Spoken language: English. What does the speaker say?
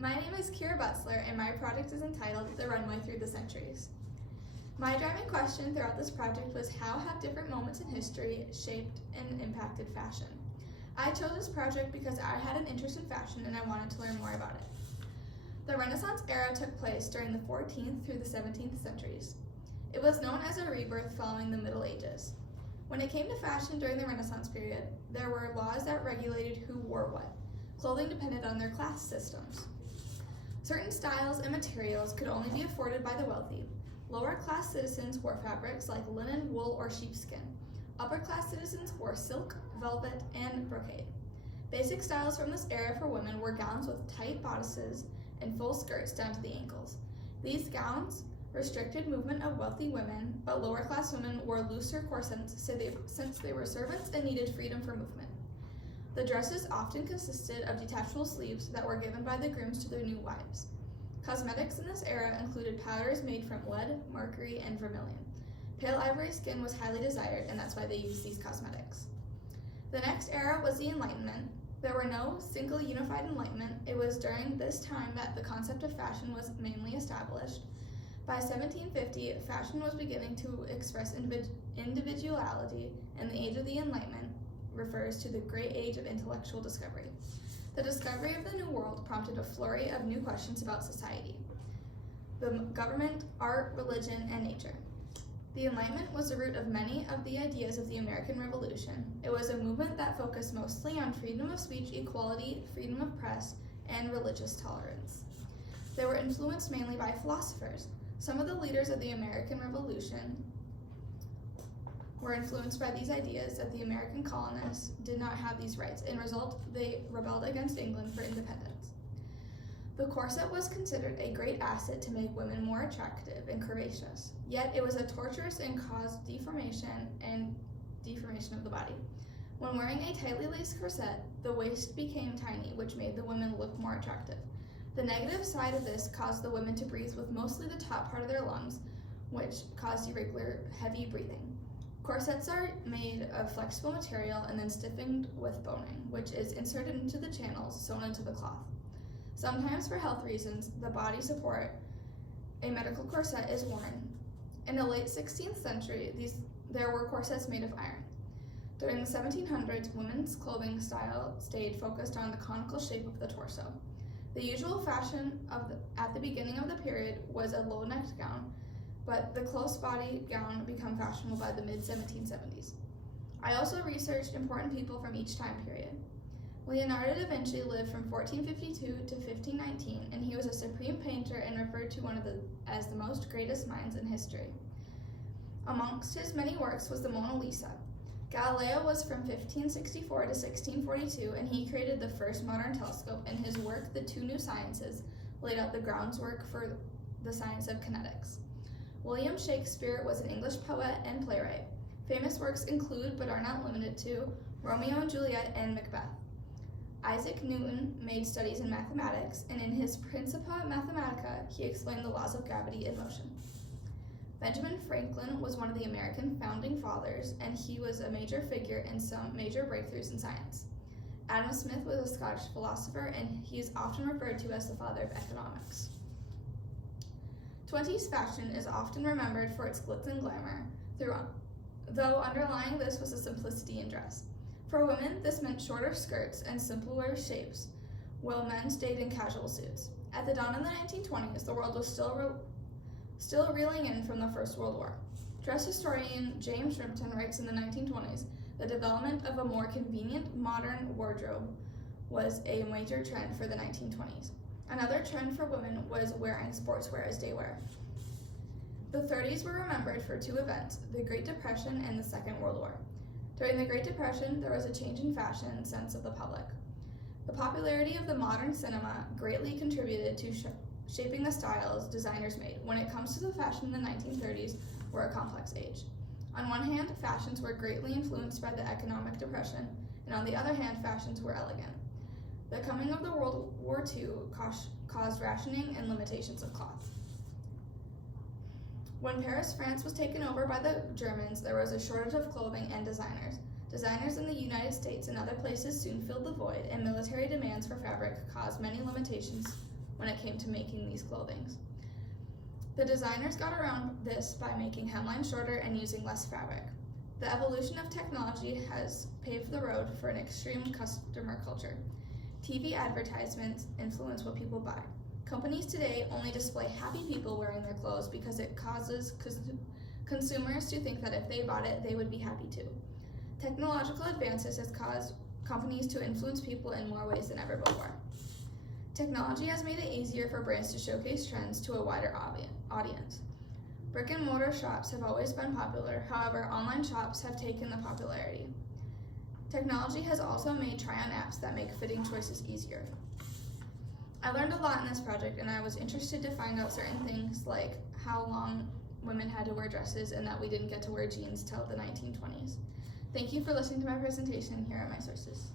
My name is Kira Butzler, and my project is entitled The Runway Through the Centuries. My driving question throughout this project was how have different moments in history shaped and impacted fashion? I chose this project because I had an interest in fashion and I wanted to learn more about it. The Renaissance era took place during the 14th through the 17th centuries. It was known as a rebirth following the Middle Ages. When it came to fashion during the Renaissance period, there were laws that regulated who wore what. Clothing depended on their class systems. Certain styles and materials could only be afforded by the wealthy. Lower class citizens wore fabrics like linen, wool, or sheepskin. Upper class citizens wore silk, velvet, and brocade. Basic styles from this era for women were gowns with tight bodices and full skirts down to the ankles. These gowns restricted movement of wealthy women, but lower class women wore looser corsets since they were servants and needed freedom for movement. The dresses often consisted of detachable sleeves that were given by the grooms to their new wives. Cosmetics in this era included powders made from lead, mercury, and vermilion. Pale ivory skin was highly desired, and that's why they used these cosmetics. The next era was the Enlightenment. There were no single unified enlightenment. It was during this time that the concept of fashion was mainly established. By 1750, fashion was beginning to express individuality, and the age of the Enlightenment refers to the great age of intellectual discovery. The discovery of the New World prompted a flurry of new questions about society, the government, art, religion, and nature. The Enlightenment was the root of many of the ideas of the American Revolution. It was a movement that focused mostly on freedom of speech, equality, freedom of press, and religious tolerance. They were influenced mainly by philosophers. Some of the leaders of the American Revolution were influenced by these ideas that the American colonists did not have these rights. In result, they rebelled against England for independence. The corset was considered a great asset to make women more attractive and curvaceous, yet it was a torturous and caused deformation of the body. When wearing a tightly laced corset, the waist became tiny, which made the women look more attractive. The negative side of this caused the women to breathe with mostly the top part of their lungs, which caused irregular, heavy breathing. Corsets are made of flexible material and then stiffened with boning, which is inserted into the channels sewn into the cloth. Sometimes for health reasons, the body support, a medical corset, is worn. In the late 16th century, there were corsets made of iron. During the 1700s, women's clothing style stayed focused on the conical shape of the torso. The usual fashion at the beginning of the period was a low-necked gown, but the close-body gown became fashionable by the mid-1770s. I also researched important people from each time period. Leonardo da Vinci lived from 1452 to 1519, and he was a supreme painter and referred to as the most greatest minds in history. Amongst his many works was the Mona Lisa. Galileo was from 1564 to 1642, and he created the first modern telescope, and his work, The Two New Sciences, laid out the groundwork for the science of kinetics. William Shakespeare was an English poet and playwright. Famous works include, but are not limited to, Romeo and Juliet and Macbeth. Isaac Newton made studies in mathematics, and in his Principia Mathematica, he explained the laws of gravity and motion. Benjamin Franklin was one of the American founding fathers, and he was a major figure in some major breakthroughs in science. Adam Smith was a Scottish philosopher, and he is often referred to as the father of economics. 20s fashion is often remembered for its glitz and glamour, though underlying this was a simplicity in dress. For women, this meant shorter skirts and simpler shapes, while men stayed in casual suits. At the dawn of the 1920s, the world was still reeling in from the First World War. Dress historian James Shrimpton writes in the 1920s, the development of a more convenient, modern wardrobe was a major trend for the 1920s. Another trend for women was wearing sportswear as day wear. The 30s were remembered for two events, the Great Depression and the Second World War. During the Great Depression, there was a change in fashion sense of the public. The popularity of the modern cinema greatly contributed to shaping the styles designers made. When it comes to the fashion in the 1930s, were a complex age. On one hand, fashions were greatly influenced by the economic depression, and on the other hand, fashions were elegant. The coming of the World War II caused rationing and limitations of cloth. When Paris, France was taken over by the Germans, there was a shortage of clothing and designers. Designers in the United States and other places soon filled the void, and military demands for fabric caused many limitations when it came to making these clothings. The designers got around this by making hemlines shorter and using less fabric. The evolution of technology has paved the road for an extreme customer culture. TV advertisements influence what people buy. Companies today only display happy people wearing their clothes because it causes consumers to think that if they bought it, they would be happy too. Technological advances has caused companies to influence people in more ways than ever before. Technology has made it easier for brands to showcase trends to a wider audience. Brick and mortar shops have always been popular, however, online shops have taken the popularity. Technology has also made try-on apps that make fitting choices easier. I learned a lot in this project, and I was interested to find out certain things like how long women had to wear dresses and that we didn't get to wear jeans till the 1920s. Thank you for listening to my presentation. Here are my sources.